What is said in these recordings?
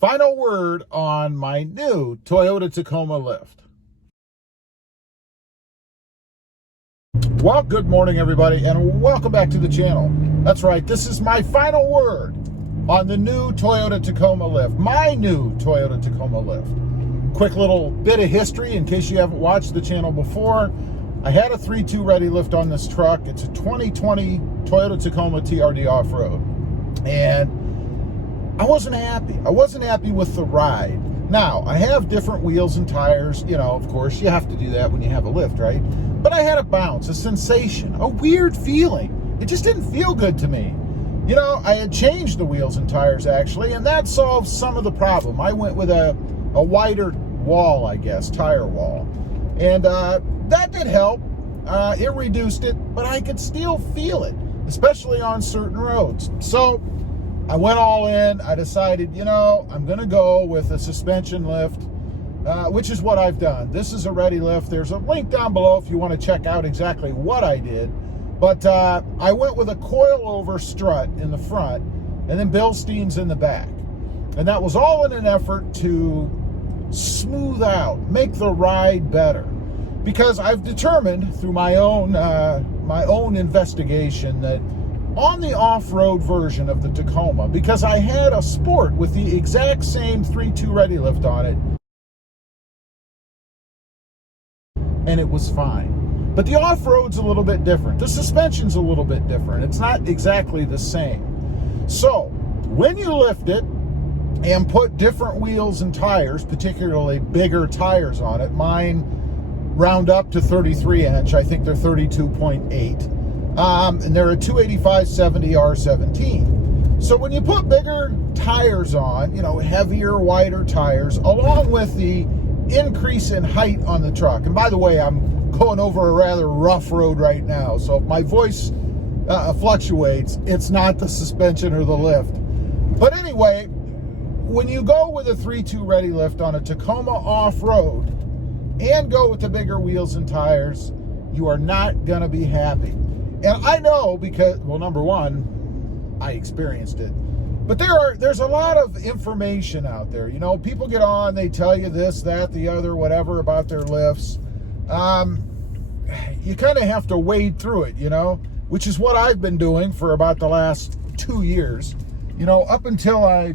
Final word on my new Toyota Tacoma lift. Well, good morning, everybody, and welcome back to the channel. That's right, this is my final word on the new Toyota Tacoma lift, my new Toyota Tacoma lift. Quick little bit of history in case you haven't watched the channel before. I had a 3.2 Readylift on this truck. It's a 2020 Toyota Tacoma TRD off-road, and I wasn't happy. I wasn't happy with the ride. Now, I have different wheels and tires. You know, of course, you have to do that when you have a lift, right? But I had a bounce, a sensation, a weird feeling. It just didn't feel good to me. You know, I had changed the wheels and tires, actually, and that solved some of the problem. I went with a wider wall, I guess, tire wall. And that did help. It reduced it, but I could still feel it, especially on certain roads. So I went all in. I decided, you know, I'm going to go with a suspension lift, which is what I've done. This is a Readylift. There's a link down below if you want to check out exactly what I did. But I went with a coil-over strut in the front and then Bilsteins in the back. And that was all in an effort to smooth out, make the ride better. Because I've determined through my own investigation that on the off-road version of the Tacoma, because I had a Sport with the exact same 3.2 Readylift on it, and it was fine. But the off-road's a little bit different. The suspension's a little bit different. It's not exactly the same. So when you lift it and put different wheels and tires, particularly bigger tires on it, mine round up to 33 inch. I think they're 32.8. And they're a 285/70 R17. So when you put bigger tires on, you know, heavier, wider tires, along with the increase in height on the truck. And by the way, I'm going over a rather rough road right now, so if my voice fluctuates, it's not the suspension or the lift. But anyway, when you go with a 3.2 Readylift on a Tacoma off-road and go with the bigger wheels and tires, you are not going to be happy. And I know because, well, number one, I experienced it. But there's a lot of information out there. You know, people get on, they tell you this, that, the other, whatever about their lifts. You kind of have to wade through it, you know, which is what I've been doing for about the last 2 years. You know, up until I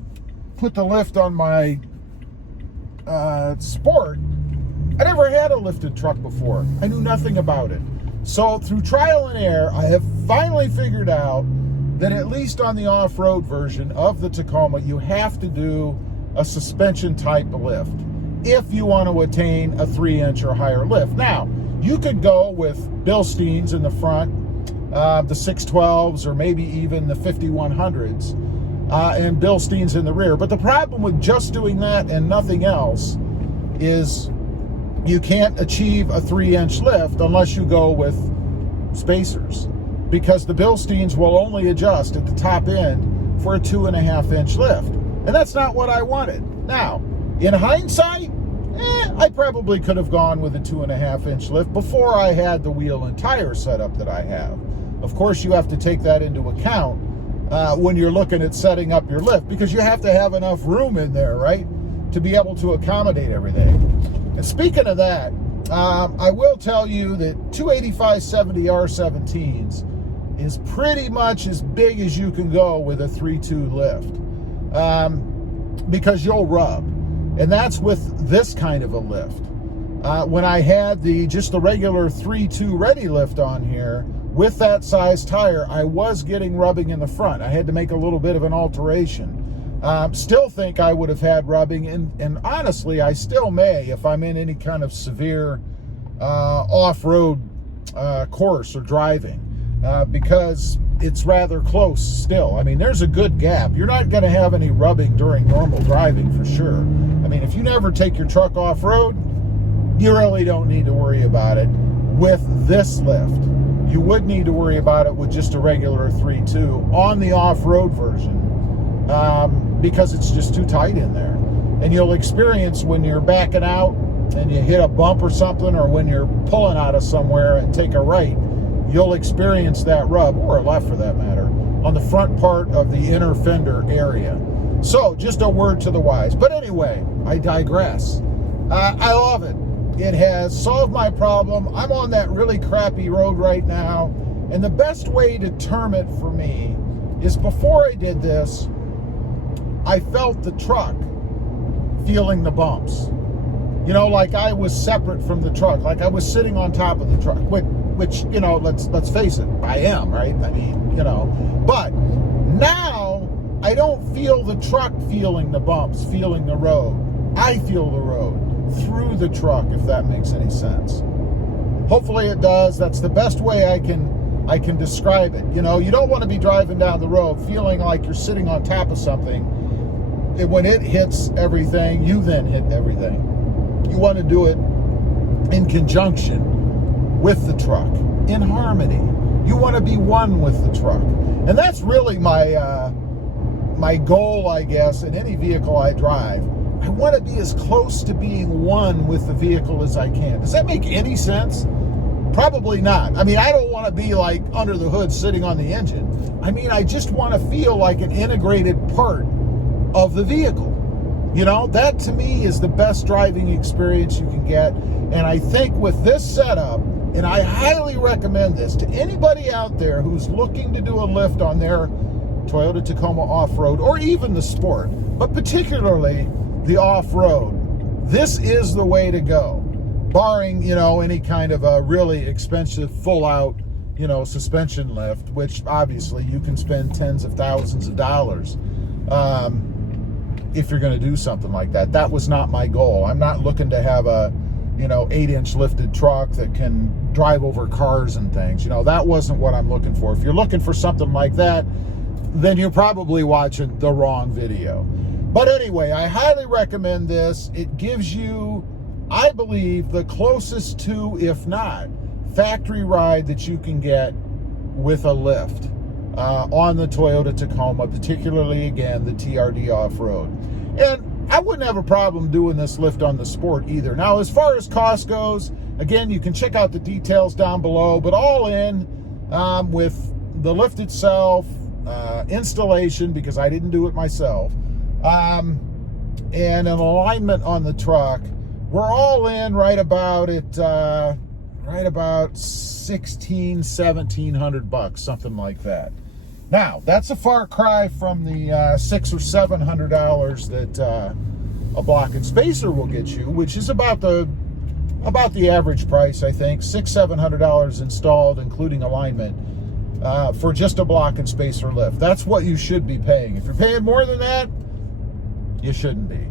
put the lift on my Sport, I never had a lifted truck before. I knew nothing about it. So through trial and error, I have finally figured out that at least on the off-road version of the Tacoma, you have to do a suspension type lift if you want to attain a 3-inch or higher lift. Now, you could go with Bilsteins in the front, the 612s, or maybe even the 5100s, and Bilsteins in the rear. But the problem with just doing that and nothing else is you can't achieve a 3-inch lift unless you go with spacers, because the Bilsteins will only adjust at the top end for a 2.5-inch lift. And that's not what I wanted. Now, in hindsight, I probably could have gone with a 2.5-inch lift before I had the wheel and tire setup that I have. Of course, you have to take that into account when you're looking at setting up your lift, because you have to have enough room in there, right, to be able to accommodate everything. And speaking of that, I will tell you that 285/70 R17s is pretty much as big as you can go with a 3.2 lift, because you'll rub. And that's with this kind of a lift. When I had just the regular 3.2 Readylift on here, with that size tire, I was getting rubbing in the front. I had to make a little bit of an alteration. Still think I would have had rubbing, and honestly, I still may if I'm in any kind of severe off-road course or driving, because it's rather close still. I mean, there's a good gap. You're not going to have any rubbing during normal driving for sure. I mean, if you never take your truck off-road, you really don't need to worry about it with this lift. You would need to worry about it with just a regular 3.2 on the off-road version, because it's just too tight in there. And you'll experience when you're backing out and you hit a bump or something, or when you're pulling out of somewhere and take a right, you'll experience that rub, or a left for that matter, on the front part of the inner fender area. So, just a word to the wise. But anyway, I digress. I love it. It has solved my problem. I'm on that really crappy road right now. And the best way to term it for me is before I did this, I felt the truck feeling the bumps. You know, like I was separate from the truck. Like I was sitting on top of the truck. Which, you know, let's face it, I am, right? I mean, you know. But now I don't feel the truck feeling the bumps, feeling the road. I feel the road through the truck, if that makes any sense. Hopefully it does. That's the best way I can describe it. You know, you don't want to be driving down the road feeling like you're sitting on top of something. When it hits everything, you then hit everything. You want to do it in conjunction with the truck, in harmony. You want to be one with the truck. And that's really my goal, I guess, in any vehicle I drive. I want to be as close to being one with the vehicle as I can. Does that make any sense? Probably not. I mean, I don't want to be like under the hood sitting on the engine. I mean, I just want to feel like an integrated part of the vehicle. You know, that to me is the best driving experience you can get. And I think with this setup, and I highly recommend this to anybody out there who's looking to do a lift on their Toyota Tacoma off-road, or even the Sport, but particularly the off-road, this is the way to go. Barring, you know, any kind of a really expensive full-out, you know, suspension lift, which obviously you can spend tens of thousands of dollars if you're going to do something like that. That was not my goal. I'm not looking to have a, you know, 8-inch lifted truck that can drive over cars and things. You know, that wasn't what I'm looking for. If you're looking for something like that, then you're probably watching the wrong video. But anyway, I highly recommend this. It gives you, I believe, the closest to, if not, factory ride that you can get with a lift on the Toyota Tacoma, particularly, again, the TRD off-road. And I wouldn't have a problem doing this lift on the Sport either. Now, as far as cost goes, again, you can check out the details down below, but all in, with the lift itself, installation, because I didn't do it myself, and an alignment on the truck, we're all in right about $1,600-1,700, something like that. Now, that's a far cry from the $600 or $700 that a block and spacer will get you, which is about the average price, I think, $600-700 installed, including alignment, for just a block and spacer lift. That's what you should be paying. If you're paying more than that, you shouldn't be.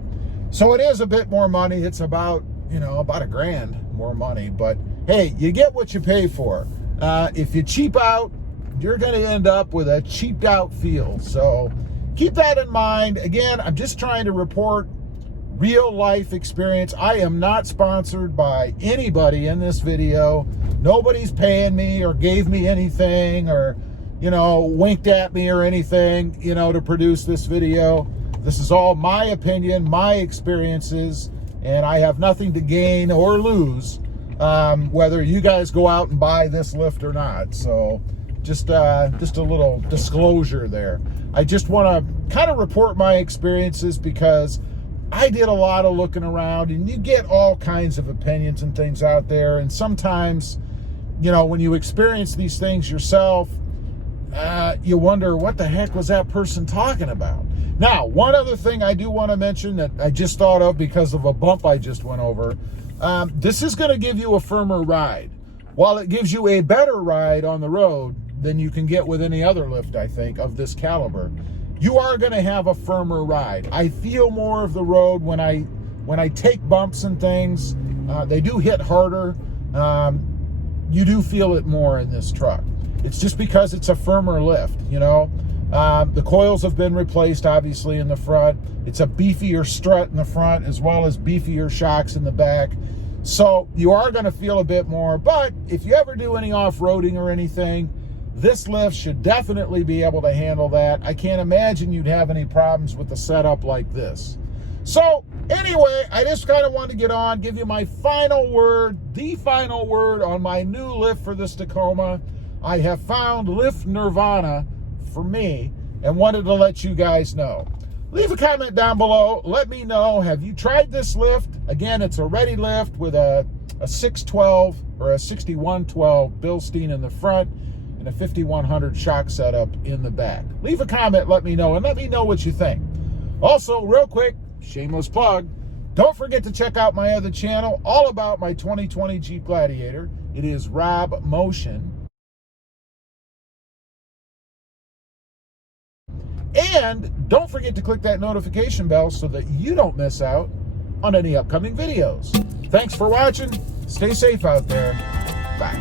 So it is a bit more money. It's about, you know, about $1,000 more money. But hey, you get what you pay for. If you cheap out, you're going to end up with a cheaped out feel. So keep that in mind. Again, I'm just trying to report real life experience. I am not sponsored by anybody in this video. Nobody's paying me or gave me anything or, you know, winked at me or anything, you know, to produce this video. This is all my opinion, my experiences, and I have nothing to gain or lose whether you guys go out and buy this lift or not. So just a little disclosure there. I just want to kind of report my experiences because I did a lot of looking around, and you get all kinds of opinions and things out there. And sometimes, you know, when you experience these things yourself, you wonder, what the heck was that person talking about? Now, one other thing I do want to mention that I just thought of because of a bump I just went over. This is going to give you a firmer ride. While it gives you a better ride on the road than you can get with any other lift, I think, of this caliber, you are going to have a firmer ride. I feel more of the road when I take bumps and things. They do hit harder. You do feel it more in this truck. It's just because it's a firmer lift, you know. The coils have been replaced, obviously, in the front. It's a beefier strut in the front, as well as beefier shocks in the back. So you are going to feel a bit more. But if you ever do any off-roading or anything, this lift should definitely be able to handle that. I can't imagine you'd have any problems with a setup like this. So anyway, I just kind of wanted to get on, give you my final word, the final word on my new lift for this Tacoma. I have found lift nirvana for me and wanted to let you guys know. Leave a comment down below. Let me know, have you tried this lift? Again, it's a Readylift with a 612 or a 6112 Bilstein in the front and a 5100 shock setup in the back. Leave a comment, let me know, and let me know what you think. Also, real quick, shameless plug, don't forget to check out my other channel all about my 2020 Jeep Gladiator. It is RobMotive. And don't forget to click that notification bell so that you don't miss out on any upcoming videos. Thanks for watching. Stay safe out there. Bye.